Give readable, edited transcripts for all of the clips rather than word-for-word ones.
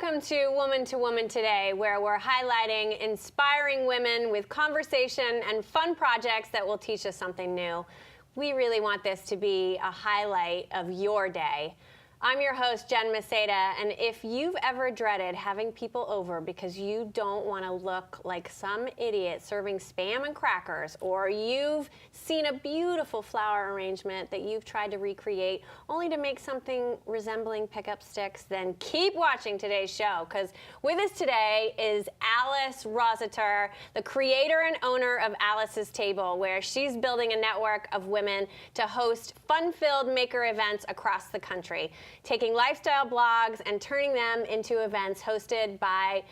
welcome to Woman2Woman Today, where we're highlighting inspiring women with conversation and fun projects that will teach us something new. We really want this to be a highlight of your day. I'm your host, Maseda, and if you've ever dreaded having people over because you don't want to look like some idiot serving Spam and crackers, or you've seen a beautiful flower arrangement that you've tried to recreate only to make something resembling pickup sticks, then keep watching today's show, because with us today is Alice Rossiter, the creator and owner of Alice's Table, where she's building a network of women to host fun-filled maker events across the country, taking lifestyle blogs and turning them into events hosted by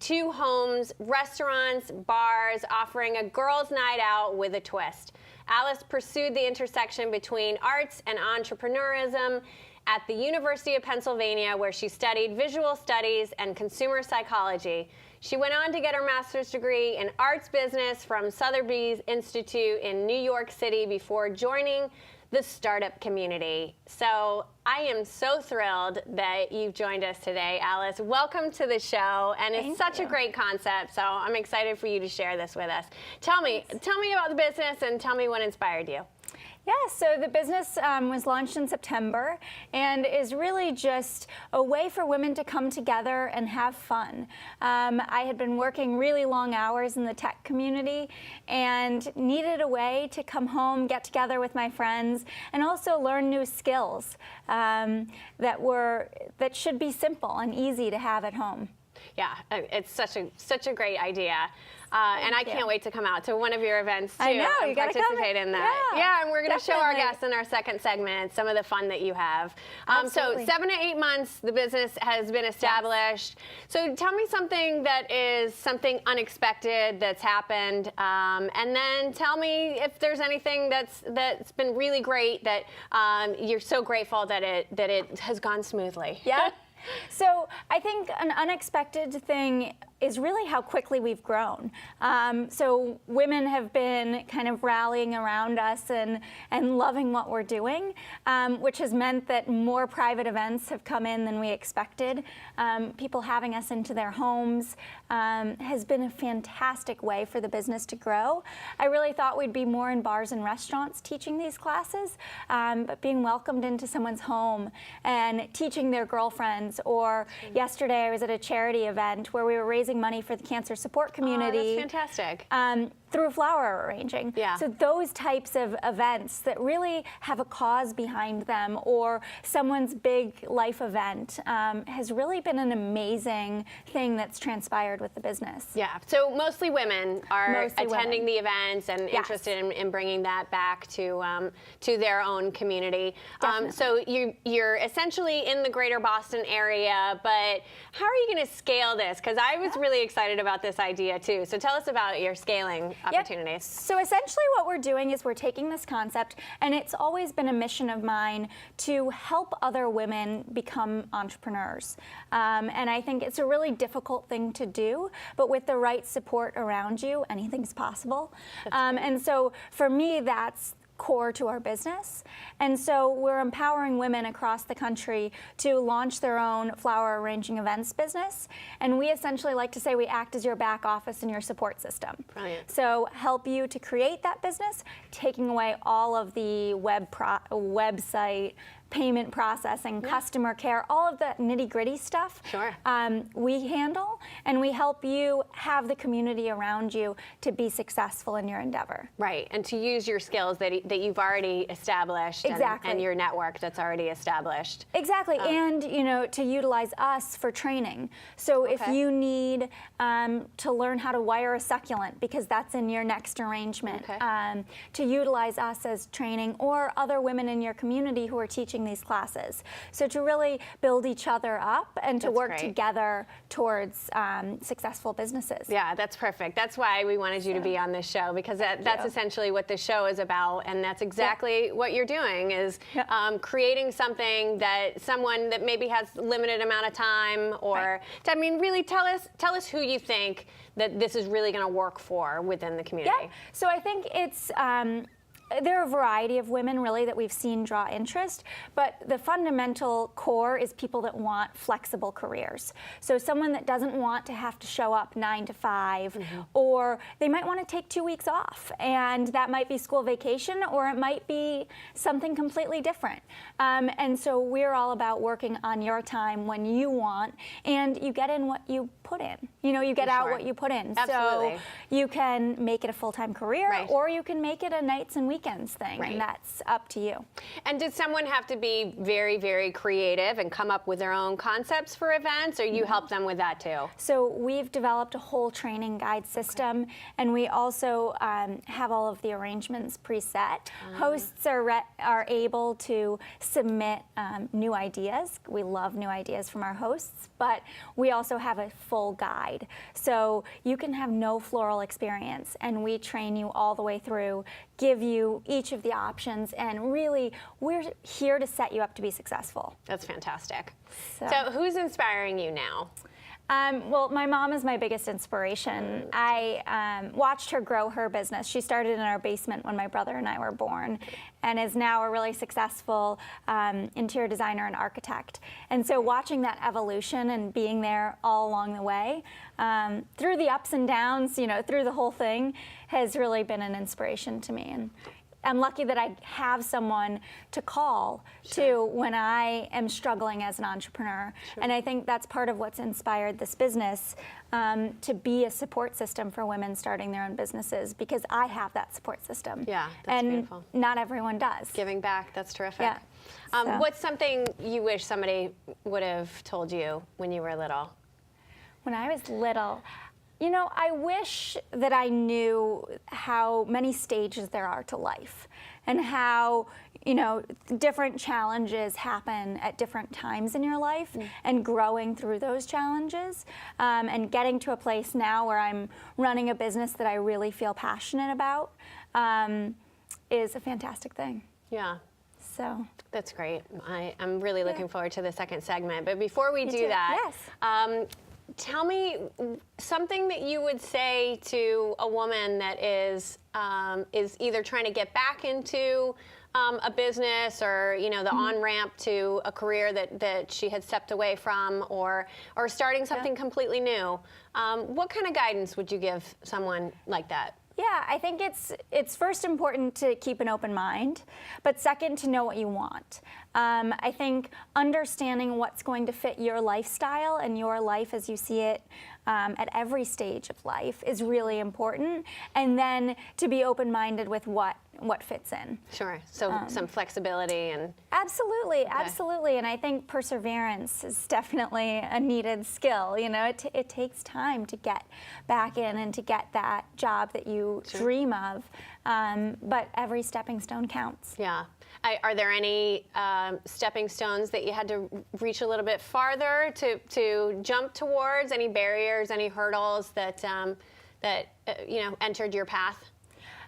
two homes, restaurants, bars, offering a girls' night out with a twist. Alice pursued the intersection between arts and entrepreneurism at the University of Pennsylvania, where she studied visual studies and consumer psychology. She went on to get her master's degree in arts business from Sotheby's Institute in New York City before joining the startup community. So I am so thrilled that you've joined us today, Alice. Welcome to the show, and it's such a great concept, so I'm excited for you to share this with us. Tell me about the business and tell me what inspired you. Yeah, so the business was launched in September and is really just a way for women to come together and have fun. I had been working really long hours in the tech community and needed a way to come home, get together with my friends, and also learn new skills that should be simple and easy to have at home. Yeah, it's such a great idea. And I can't wait to come out to one of your events, too. I know, you got to participate in that. Yeah, and we're going to show our definitely. guests in our second segment some of the fun that you have. Absolutely. So 7 to 8 months, the business has been established. Yes. So tell me something that is something unexpected that's happened, and then tell me if there's anything that's been really great that you're so grateful that it has gone smoothly. Yeah. So I think an unexpected thing is really how quickly we've grown. So women have been kind of rallying around us and loving what we're doing, which has meant that more private events have come in than we expected. People having us into their homes has been a fantastic way for the business to grow. I really thought we'd be more in bars and restaurants teaching these classes, but being welcomed into someone's home and teaching their girlfriends. Or yesterday I was at a charity event where we were raising money for the cancer support community. Oh, that's fantastic. Through flower arranging. Yeah. So those types of events that really have a cause behind them, or someone's big life event, has really been an amazing thing that's transpired with the business. Yeah, so mostly women are attending the events and interested in bringing that back to their own community. So you're essentially in the greater Boston area, but how are you going to scale this? Because I was really excited about this idea too. So tell us about your scaling opportunities. Yep. So essentially what we're doing is we're taking this concept, and it's always been a mission of mine to help other women become entrepreneurs. And I think it's a really difficult thing to do, but with the right support around you, anything's possible. And so for me, that's core to our business. And so we're empowering women across the country to launch their own flower arranging events business. And we essentially like to say we act as your back office and your support system. Brilliant. So help you to create that business, taking away all of the website, payment processing, customer care, all of the nitty-gritty stuff. Sure. We handle, and we help you have the community around you to be successful in your endeavor. Right, and to use your skills that you've already established. Exactly. And your network that's already established. Exactly, and to utilize us for training. So if you need to learn how to wire a succulent, because that's in your next arrangement, to utilize us as training, or other women in your community who are teaching these classes. So to really build each other up and to work together towards successful businesses. Yeah, that's perfect. That's why we wanted you to be on this show, because that's essentially what the show is about, and that's exactly what you're doing, is creating something that someone that maybe has limited amount of time, or I mean, really tell us who you think that this is really going to work for within the community. Yeah. So I think it's there are a variety of women really that we've seen draw interest, but the fundamental core is people that want flexible careers. So someone that doesn't want to have to show up 9 to 5, or they might want to take 2 weeks off, and that might be school vacation, or it might be something completely different. And so we're all about working on your time when you want, and you get in what you put in. You know, you get out what you put in. Absolutely. So you can make it a full-time career, or you can make it a nights and weekends thing, and that's up to you. And did someone have to be very, very creative and come up with their own concepts for events, or you help them with that too? So we've developed a whole training guide system, and we also have all of the arrangements preset. Hosts are able to submit new ideas. We love new ideas from our hosts, but we also have a full guide. So you can have no floral experience, and we train you all the way through, give you each of the options, and really we're here to set you up to be successful. That's fantastic. So who's inspiring you now? Well, my mom is my biggest inspiration. I watched her grow her business. She started in our basement when my brother and I were born, and is now a really successful interior designer and architect. And so watching that evolution and being there all along the way, through the ups and downs, you know, through the whole thing, has really been an inspiration to me. And I'm lucky that I have someone to call to when I am struggling as an entrepreneur. And I think that's part of what's inspired this business, to be a support system for women starting their own businesses, because I have that support system. Yeah, that's beautiful. Not everyone does. Giving back, that's terrific. Yeah. What's something you wish somebody would have told you when you were little? When I was little, you know, I wish that I knew how many stages there are to life, and how, you know, different challenges happen at different times in your life, and growing through those challenges, and getting to a place now where I'm running a business that I really feel passionate about, is a fantastic thing. Yeah. So that's great. I'm really looking forward to the second segment. But before we do that, tell me something that you would say to a woman that is either trying to get back into a business, or, you know, the on-ramp to a career that she had stepped away from, or starting something completely new. What kind of guidance would you give someone like that? Yeah, I think it's first important to keep an open mind, but second, to know what you want. I think understanding what's going to fit your lifestyle and your life as you see it at every stage of life is really important, and then to be open-minded with what fits in. Sure, so some flexibility and... Absolutely, absolutely, and I think perseverance is definitely a needed skill. You know, it takes time to get back in and to get that job that you dream of, but every stepping stone counts. Yeah. Are there any stepping stones that you had to reach a little bit farther to jump towards? Any barriers, any hurdles that you know, entered your path?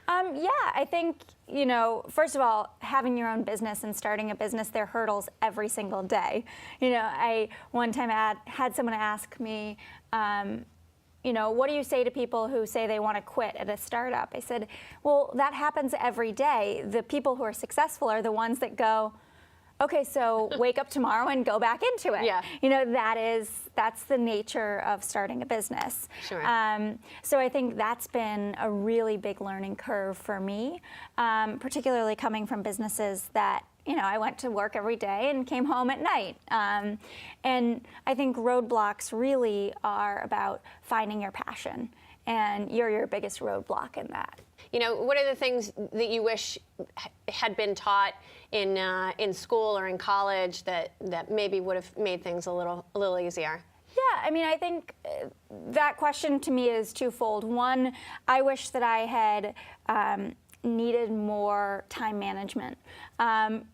Yeah, I think, you know, first of all, having your own business and starting a business, there are hurdles every single day. You know, I one time had someone ask me, you know, what do you say to people who say they want to quit at a startup? I said, well, that happens every day. The people who are successful are the ones that go, okay, so wake up tomorrow and go back into it. Yeah. You know, that's the nature of starting a business. Sure. So I think that's been a really big learning curve for me, particularly coming from businesses that, you know, I went to work every day and came home at night. And I think roadblocks really are about finding your passion, and you're your biggest roadblock in that. You know, what are the things that you wish had been taught in school or in college that maybe would have made things a little easier? Yeah, I mean, I think that question to me is twofold. One, I wish that I had needed more time management.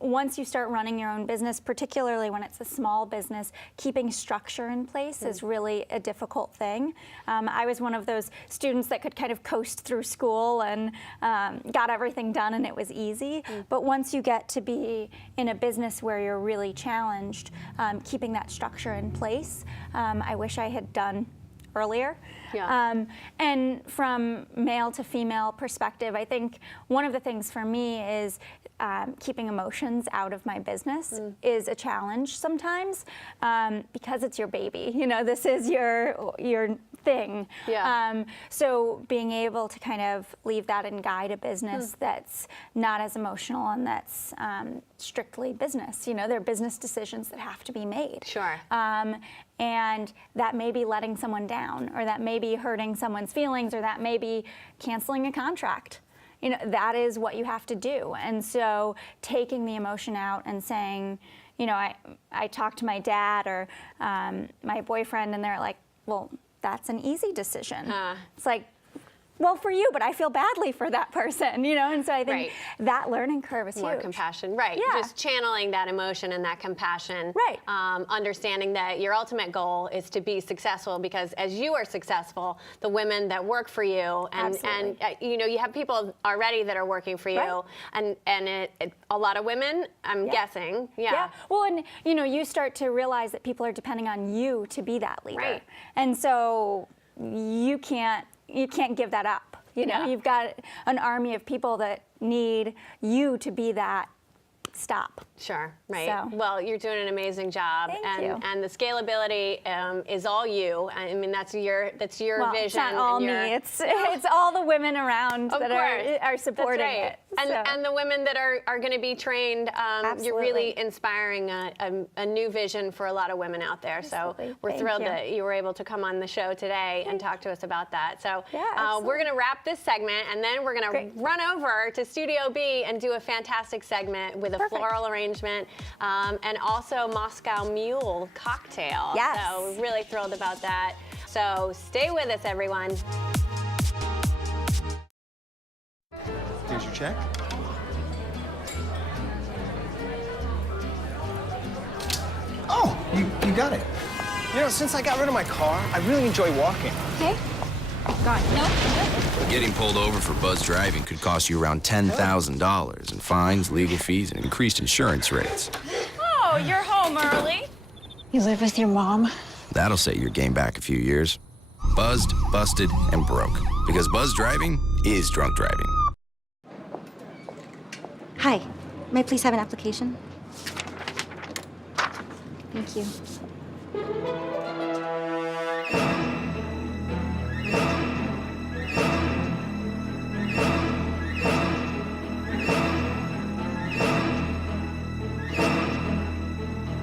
Once you start running your own business, particularly when it's a small business, keeping structure in place is really a difficult thing. I was one of those students that could kind of coast through school and got everything done and it was easy. But once you get to be in a business where you're really challenged, keeping that structure in place, I wish I had done earlier. Yeah. And from male to female perspective, I think one of the things for me is keeping emotions out of my business is a challenge sometimes, because it's your baby. You know, this is your thing. Yeah. So being able to kind of leave that and guide a business that's not as emotional and that's strictly business. You know, there are business decisions that have to be made. Sure. And that may be letting someone down, or that may be hurting someone's feelings, or that may be canceling a contract. You know, that is what you have to do. And so taking the emotion out and saying, you know, I talked to my dad or my boyfriend, and they're like, well, that's an easy decision. It's like, well, for you, but I feel badly for that person, you know? And so I think that learning curve is more huge. compassion, right. Yeah. Just channeling that emotion and that compassion. Right. Understanding that your ultimate goal is to be successful, because as you are successful, the women that work for you, and you know, you have people already that are working for you, and a lot of women, I'm guessing. Yeah. Well, and you know, you start to realize that people are depending on you to be that leader. Right. And so you can't give that up. You know, you've got an army of people that need you to be that stop. Sure, right. So. Well, you're doing an amazing job. Thank you. And the scalability is all you. I mean, that's your Well, vision. it's not all me. It's all the women around that are supporting That's right. it. And the women that are going to be trained. You're really Absolutely. inspiring a new vision for a lot of women out there. Absolutely. So we're Thank thrilled you. that you were able to come on the show today and talk to us about that. So Yeah, we're going to wrap this segment, and then we're going to run over to Studio B and do a fantastic segment with a floral arrangement, and also Moscow Mule cocktail. Yes. So we're really thrilled about that. So stay with us, everyone. Here's your check. Oh, you got it. You know, since I got rid of my car, I really enjoy walking. Okay. Gone. No. Getting pulled over for buzz driving could cost you around $10,000 in fines, legal fees, and increased insurance rates. Oh, you're home early. You live with your mom? That'll set your game back a few years. Buzzed, busted, and broke. Because buzz driving is drunk driving. Hi. May I please have an application? Thank you.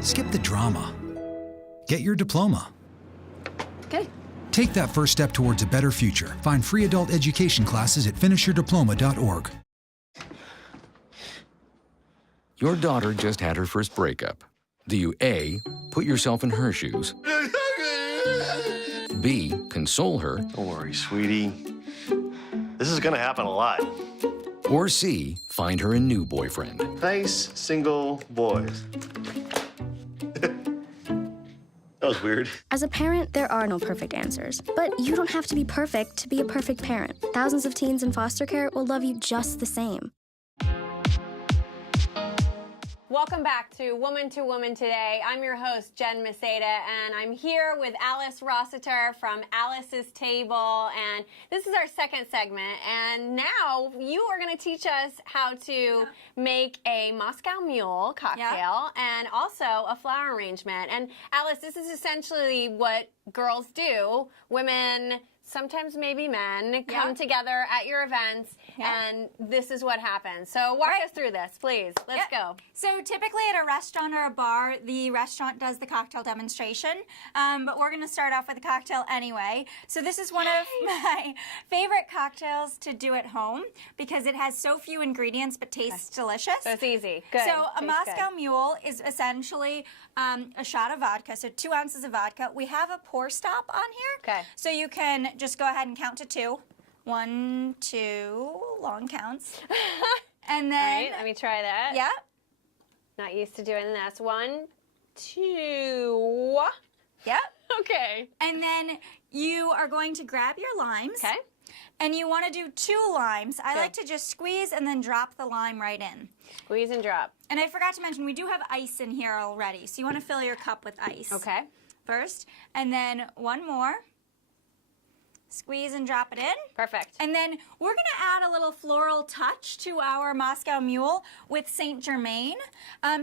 Skip the drama. Get your diploma. Okay. Take that first step towards a better future. Find free adult education classes at finishyourdiploma.org. Your daughter just had her first breakup. Do you A, put yourself in her shoes? B, console her? Don't worry, sweetie. This is gonna happen a lot. Or C, find her a new boyfriend? Nice, single boys. That was weird. As a parent, there are no perfect answers. But you don't have to be perfect to be a perfect parent. Thousands of teens in foster care will love you just the same. Welcome back to Woman2Woman Today. I'm your host, Jen Maseda, and I'm here with Alice Rossiter from Alice's Table. And this is our second segment. And now you are going to teach us how to make a Moscow Mule cocktail and also a flower arrangement. And Alice, this is essentially what girls do. Women, sometimes maybe men, come together at your events, and this is what happens. So walk us through this, please. Let's go. So typically at a restaurant or a bar, the restaurant does the cocktail demonstration, but we're going to start off with a cocktail anyway. So this is one of my favorite cocktails to do at home because it has so few ingredients but tastes delicious. So it's easy. Good. So a Moscow Mule is essentially a shot of vodka, so 2 ounces of vodka. We have a pour stop on here. Okay. So you can just go ahead and count to 2. 1, 2, long counts. And then... All right, let me try that. Yep. Not used to doing this. 1, 2. Yep. Okay. And then you are going to grab your limes. Okay. And you want to do 2 limes. I like to just squeeze and then drop the lime right in. Squeeze and drop. And I forgot to mention, we do have ice in here already. So you want to fill your cup with ice. Okay. First. And then 1 more. Squeeze and drop it in. Perfect. And then we're gonna add a little floral touch to our Moscow Mule with Saint Germain.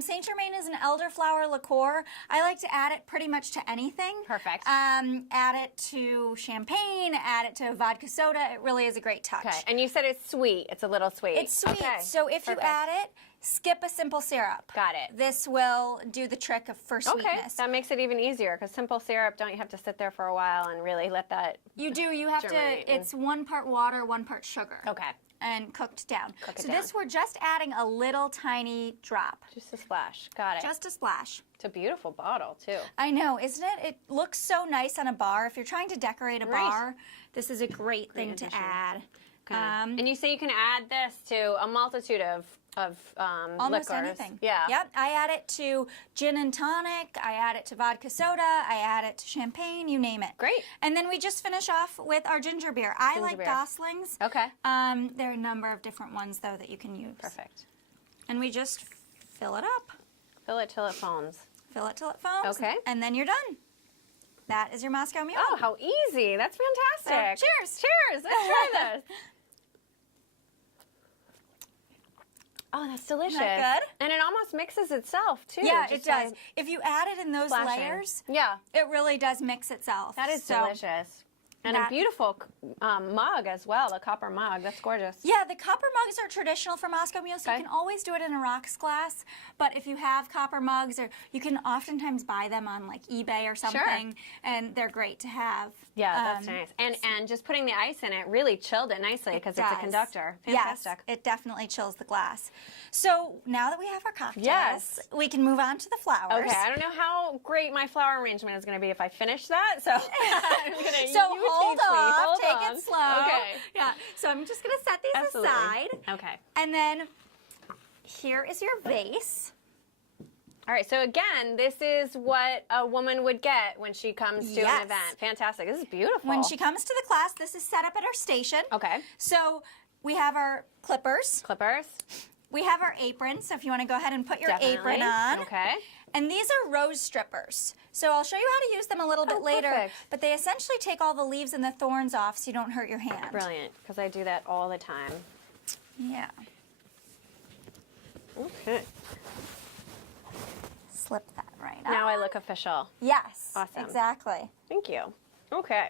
Saint Germain is an elderflower liqueur. I like to add it pretty much to anything. Perfect. Add it to champagne, add it to vodka soda. It really is a great touch. Okay, and you said it's sweet. It's a little sweet. It's sweet, Okay. so if Perfect. you add it, skip a simple syrup. Got it. This will do the trick of for Okay, sweetness. that makes it even easier because simple syrup, don't you have to sit there for a while and really let that... You do, you have germinate. to, it's 1 part water, 1 part sugar. Okay, And cooked down. Cook it so down. this we're just adding a little tiny drop. just a splash. Got it. Just a splash. It's a beautiful bottle, too. I know, isn't it? It looks so nice on a bar. If you're trying to decorate a Right. bar, this is a great thing addition. to add. Okay. And you say you can add this to a multitude of Almost liquors. anything. Yeah. Yep. I add it to gin and tonic. I add it to vodka soda. I add it to champagne. You name it. Great. And then we just finish off with our ginger beer. I like beer. Goslings. Okay. There are a number of different ones though that you can use. Perfect. And we just fill it up. Fill it till it foams. Fill it till it foams. Okay. And then you're done. That is your Moscow Mule. Oh, how easy. That's fantastic. So, cheers. Cheers. Let's try this. Oh, that's delicious. Isn't that good? And it almost mixes itself, too. Yeah, just it does. by If you add it in those splashing. layers, Yeah. it really does mix itself. That is So- delicious. And a that- beautiful mug as well, a copper mug. That's gorgeous. Yeah, the copper mugs are traditional for Moscow Mule, so Okay. you can always do it in a rocks glass. But if you have copper mugs, or you can oftentimes buy them on like eBay or something, and they're great to have. Yeah, that's nice. And just putting the ice in it really chilled it nicely because it's a does. conductor. Yes, Fantastic. it definitely chills the glass. So now that we have our cocktails, Yes. we can move on to the flowers. Okay, I don't know how great my flower arrangement is going to be if I finish that, so I'm gonna, So you hold teach me. off, Hold take on. it slow. Okay. Yeah. So I'm just gonna set these Absolutely. aside. Okay. And then here is your vase. All right, so again, this is what a woman would get when she comes to Yes. an event. Fantastic. This is beautiful. When she comes to the class, this is set up at our station. Okay. So we have our clippers. Clippers. We have our apron, so if you want to go ahead and put your apron on. Okay. And these are rose strippers. So I'll show you how to use them a little bit later. perfect. But they essentially take all the leaves and the thorns off so you don't hurt your hand. Brilliant, because I do that all the time. Yeah. Okay. Slip that right Now on. I look official. Yes. Awesome. Exactly. Thank you. Okay.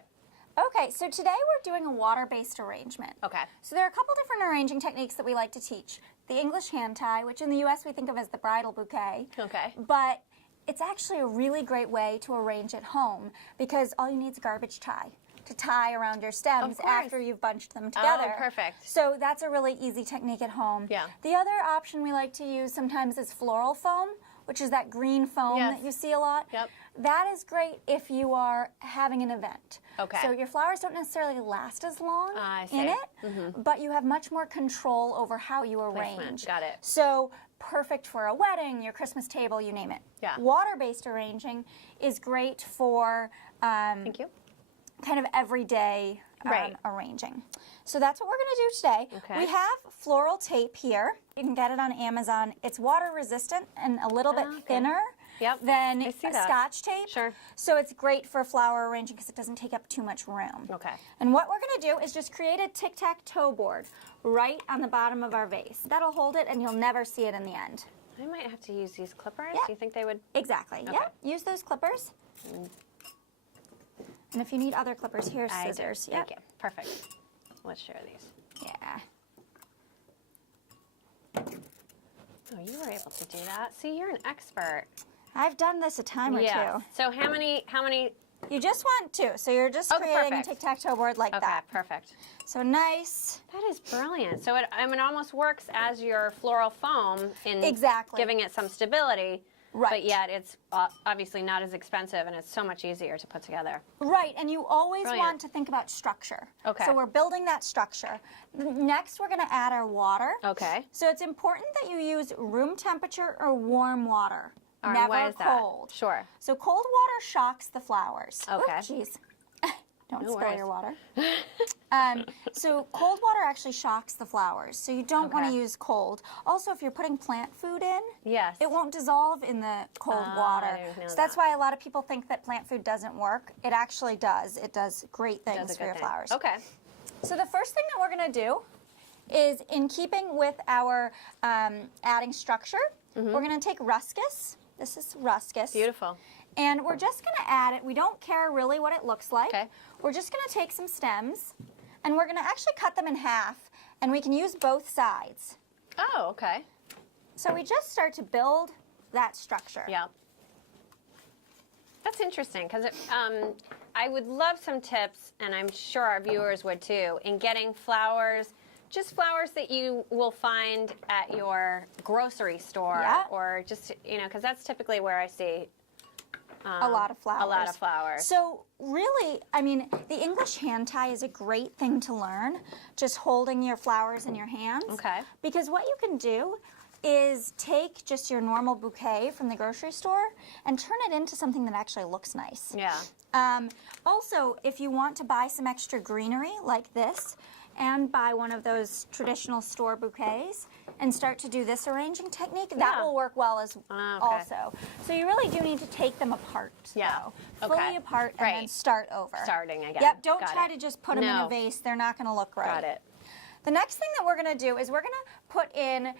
Okay, so today we're doing a water-based arrangement. Okay. So there are a couple different arranging techniques that we like to teach. The English hand tie, which in the U.S. we think of as the bridal bouquet. Okay. But it's actually a really great way to arrange at home because all you need is a garbage tie to tie around your stems course. after you've bunched them together. Oh, perfect. So that's a really easy technique at home. Yeah. The other option we like to use sometimes is floral foam, which is that green foam Yes. that you see a lot. Yep. That is great if you are having an event. Okay. So your flowers don't necessarily last as long I in see. it, but you have much more control over how you arrange. Placement. Got it. So perfect for a wedding, your Christmas table, you name it. Yeah. Water-based arranging is great for Thank you. kind of everyday Right. arranging. So that's what we're going to do today. Okay. We have floral tape here. You can get it on Amazon. It's water resistant and a little bit okay. thinner Yep. than I see that. Scotch tape. Sure. So it's great for flower arranging because it doesn't take up too much room. Okay. And what we're going to do is just create a tic-tac-toe board right on the bottom of our vase. That'll hold it and you'll never see it in the end. I might have to use these clippers. Yeah. Do you think they would? Exactly. Okay. Yeah. Use those clippers. And if you need other clippers, here's I do. scissors. Thank Yep. you. Perfect. Let's share these. Yeah. Oh, you were able to do that. See, you're an expert. I've done this a time or Yeah. two. So how many? You just want two, so you're just Okay, creating perfect. a tic-tac-toe board like Okay, that. perfect. So nice. That is brilliant. So it almost works as your floral foam in Exactly. giving it some stability. Right. But yet it's obviously not as expensive and it's so much easier to put together. Right, and you always Brilliant. want to think about structure. Okay. So we're building that structure. Next, we're going to add our water. Okay. So it's important that you use room temperature or warm water. All right, Never why is that? cold. Sure. So cold water shocks the flowers. Okay. Jeez. Don't No spill worries. your water. So cold water actually shocks the flowers, so you don't want to use cold. Also, if you're putting plant food in, Yes. it won't dissolve in the cold water. I didn't know So that's that. why a lot of people think that plant food doesn't work. It actually does. It does great Does things a for good your thing. flowers. Okay. So the first thing that we're going to do is, in keeping with our adding structure, we're going to take ruscus. This is ruscus. Beautiful. And we're just going to add it. We don't care really what it looks like. Okay. We're just going to take some stems, and we're going to actually cut them in half, and we can use both sides. Oh, okay. So we just start to build that structure. Yeah. That's interesting because I would love some tips, and I'm sure our viewers would too, in getting flowers, just flowers that you will find at your grocery store, Yeah. or just, you know, because that's typically where I see A lot of flowers. a lot of flowers. So really, I mean, the English hand tie is a great thing to learn, just holding your flowers in your hands. Okay. Because what you can do is take just your normal bouquet from the grocery store and turn it into something that actually looks nice. Yeah. Also, if you want to buy some extra greenery like this, and buy one of those traditional store bouquets and start to do this arranging technique, that Yeah. will work well as Okay. also. So you really do need to take them apart. Yeah. Though. Okay. Fully apart and then Right. start over. Starting again. Yep. Don't Got try it. to just put them in No. a vase. They're not going to look right. Got it. The next thing that we're going to do is we're going to put in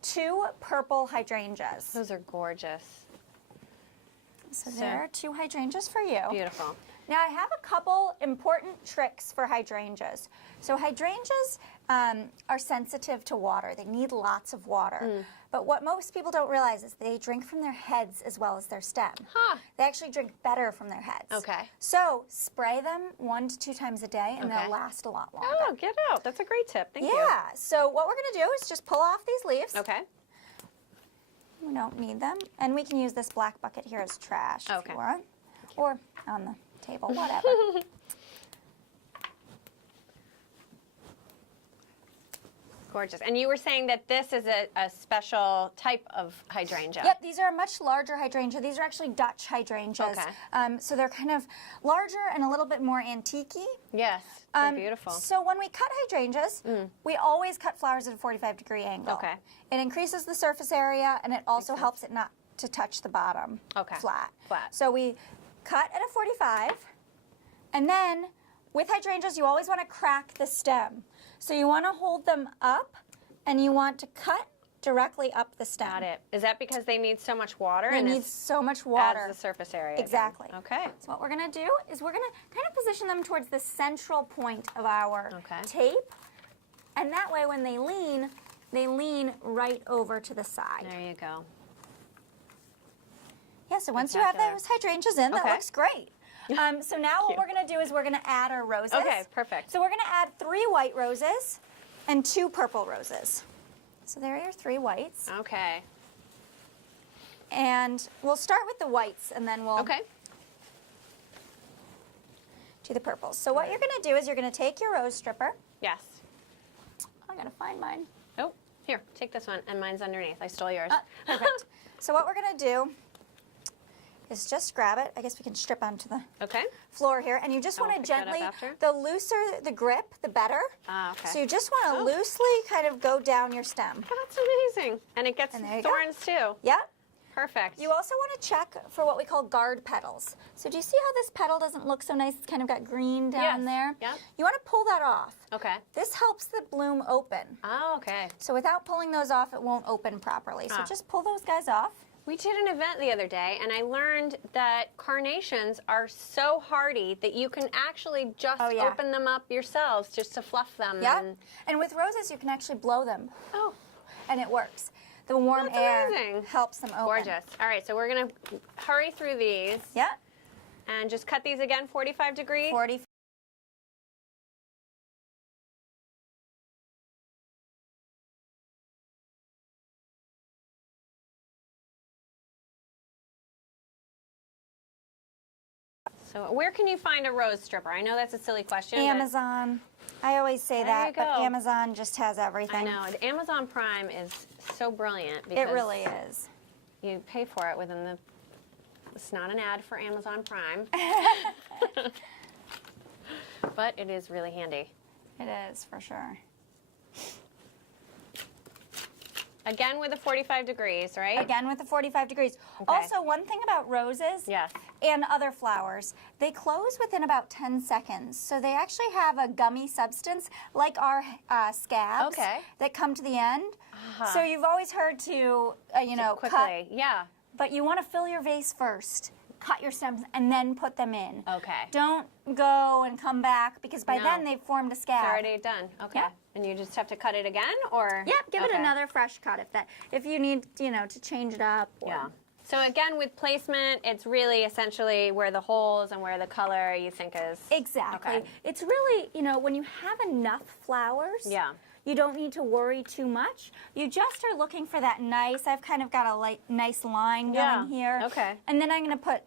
2 purple hydrangeas. Those are gorgeous. So there are 2 hydrangeas for you. Beautiful. Now I have a couple important tricks for hydrangeas. So hydrangeas are sensitive to water. They need lots of water. But what most people don't realize is they drink from their heads as well as their stem. Huh. They actually drink better from their heads. Okay. So spray them 1 to 2 times a day and Okay. they'll last a lot longer. Oh, get out. That's a great tip. Thank you. Yeah, so what we're going to do is just pull off these leaves. Okay. We don't need them. And we can use this black bucket here as trash if Okay. you want. Or on the table, whatever. Gorgeous. And you were saying that this is a special type of hydrangea. Yep, these are a much larger hydrangea. These are actually Dutch hydrangeas. Okay. So they're kind of larger and a little bit more antique-y. Yes. They're beautiful. So when we cut hydrangeas, we always cut flowers at a 45-degree angle. Okay. It increases the surface area, and it also helps it not to touch the bottom flat. Flat. So we cut at a 45, and then with hydrangeas, you always want to crack the stem. So you want to hold them up, and you want to cut directly up the stem. Got it. Is that because they need so much water? They and need this so much water. adds the surface area. again? Exactly. Okay. So what we're going to do is we're going to kind of position them towards the central point of our Okay. tape. And that way when they lean right over to the side. There you go. Yeah, so once you have Spectacular. those hydrangeas in, that Okay. looks great. So now what we're going to do is we're going to add our roses. Okay, perfect. So we're going to add 3 white roses and 2 purple roses. So there are your 3 whites. Okay. And we'll start with the whites, and then we'll Okay. do the purples. So what you're going to do is you're going to take your rose stripper. Yes. I'm going to find mine. Oh, here, take this one, and mine's underneath. I stole yours. Perfect. So what we're going to do is just grab it. I guess we can strip onto the Okay. floor here. And you just I'll want to pick that up gently, after. the looser the grip, the better. Ah, okay. So you just want to Oh. loosely kind of go down your stem. That's amazing. And it gets And there you go. thorns too. Yep. Perfect. You also want to check for what we call guard petals. So do you see how this petal doesn't look so nice? It's kind of got green down Yes. there. Yep. You want to pull that off. Okay. This helps the bloom open. Oh, okay. So without pulling those off, it won't open properly. So Ah. just pull those guys off. We did an event the other day, and I learned that carnations are so hardy that you can actually just Oh, yeah. open them up yourselves just to fluff them. Yep. And, And with roses, you can actually blow them, oh, and it works. The warm That's air amazing. helps them open. gorgeous. All right, so we're going to hurry through these Yep. and just cut these again 45 degree. 40. So where can you find a rose stripper? I know that's a silly question. but Amazon. I always say There that, you but go. Amazon just has I everything. know. Amazon Prime is so brilliant because It really is. you pay for it within the... It's not an ad for Amazon Prime. but it is really handy. It is, for sure. Again with the 45 degrees, right? Again with the 45 degrees. Okay. Also, one thing about roses Yes. and other flowers, they close within about 10 seconds. So they actually have a gummy substance, like our scabs, Okay. that come to the end. So you've always heard to, Quickly, cut, yeah. but you want to fill your vase first, cut your stems, and then put them in. Okay. Don't go and come back, because by No. then they've formed a scab. It's already done. Okay. Yeah. And you just have to cut it again, or? Yep, give it Okay. another fresh cut if you need, to change it up. Or, Yeah. So again, with placement, it's really essentially where the holes and where the color you think is. Exactly. Okay. It's really, when you have enough flowers, Yeah. you don't need to worry too much. You just are looking for that I've kind of got a nice line Yeah. going here. Okay. And then I'm going to put,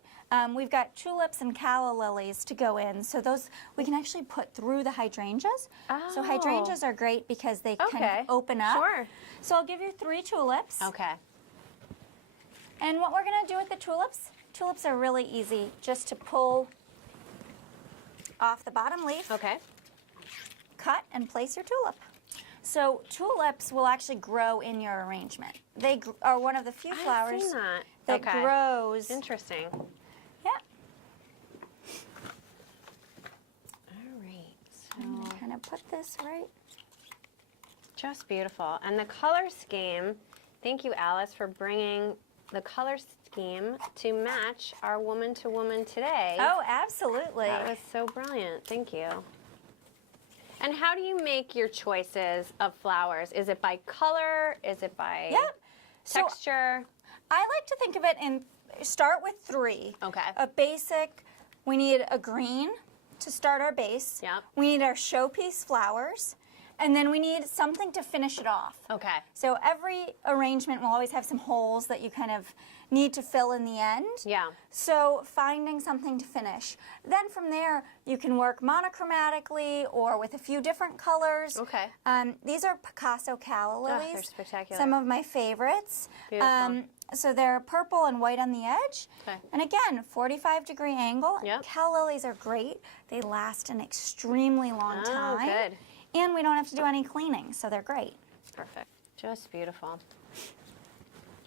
we've got tulips and calla lilies to go in. So those we can actually put through the hydrangeas. So Oh. hydrangeas are great because they kind Okay. of open up. Sure. So I'll give you 3 tulips. Okay. And what we're going to do with the tulips are really easy, just to pull off the bottom leaf, Okay. cut, and place your tulip. So tulips will actually grow in your arrangement. They are one of the few flowers I've seen that. that Okay. grows. Interesting. Yeah. All right. I'm So going to kind of put this right. just beautiful. And the color scheme, thank you, Alice, for bringing the color scheme to match our Woman2Woman Today. Oh, absolutely. That was so brilliant. Thank you. And how do you make your choices of flowers? Is it by color? Is it by Yep. So texture? I like to think of it in, start with 3. Okay. A basic, we need a green to start our base. Yep. We need our showpiece flowers. And then we need something to finish it off. Okay. So every arrangement will always have some holes that you kind of need to fill in the end. Yeah. So finding something to finish. Then from there, you can work monochromatically or with a few different colors. Okay. These are Picasso calla lilies. they're spectacular. Some of my favorites. Beautiful. So they're purple and white on the edge. Okay. And again, 45-degree angle. Yep. Calla lilies are great. They last an extremely long time. Oh, good. And we don't have to do any cleaning, so they're great. Perfect. Just beautiful.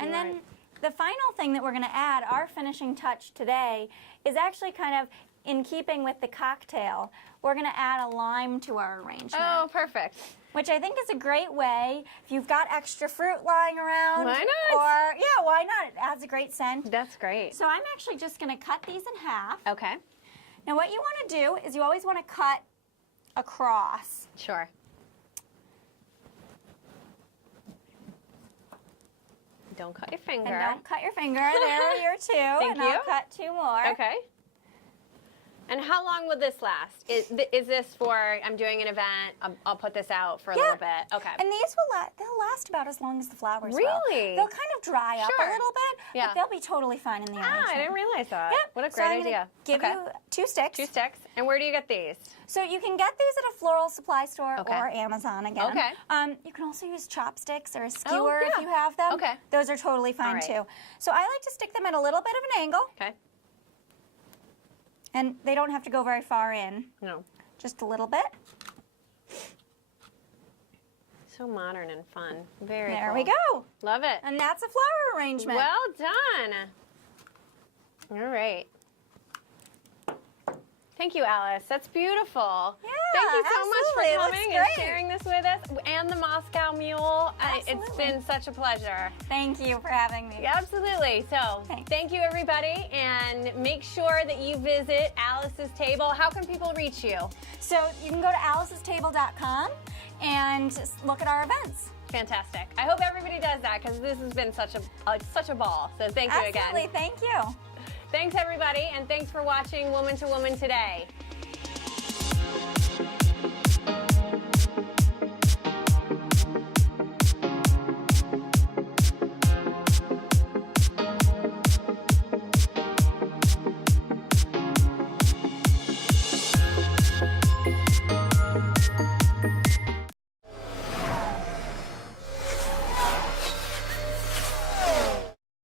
And You're then right. the final thing that we're going to add, our finishing touch today, is actually kind of in keeping with the cocktail. We're going to add a lime to our arrangement. Oh, perfect. Which I think is a great way, if you've got extra fruit lying around. Why not? Or, yeah, why not? It adds a great scent. That's great. So I'm actually just going to cut these in half. Okay. Now what you want to do is you always want to cut across. Sure. Don't cut your finger. And don't cut your finger. There are your 2. Thank and you. I'll cut 2 more. Okay. And how long will this last? Is this for, I'm doing an event, I'll put this out for a little bit? Okay. And these they'll last about as long as the flowers will. Really? They'll kind of dry up Sure. a little bit, Yeah. but they'll be totally fine in the arrangement. I didn't realize that. Yep. What a So great I'm gonna idea. Give Okay. you 2 sticks. 2 sticks. And where do you get these? So you can get these at a floral supply store Okay. or Amazon again. Okay. You can also use chopsticks or a skewer if yeah. you have them. Okay. Those are totally fine right. too. So I like to stick them at a little bit of an angle, Okay. and they don't have to go very far in, No. just a little bit. So modern and fun. Very There cool. we go. Love it. And that's a flower arrangement. Well done. All right. Thank you, Alice. That's beautiful. Yeah, Thank you so much absolutely. It for looks coming and great. sharing this with us. And the Moscow Mule. It's Absolutely. been such a pleasure. Thank you for having me. Yeah, absolutely. So Thanks. thank you, everybody. And make sure that you visit Alice's Table. How can people reach you? So you can go to alicestable.com and just look at our events. Fantastic. I hope everybody does that because this has been such a ball. So thank you Absolutely. again. Thank you. Thanks, everybody, and thanks for watching Woman2Woman Today.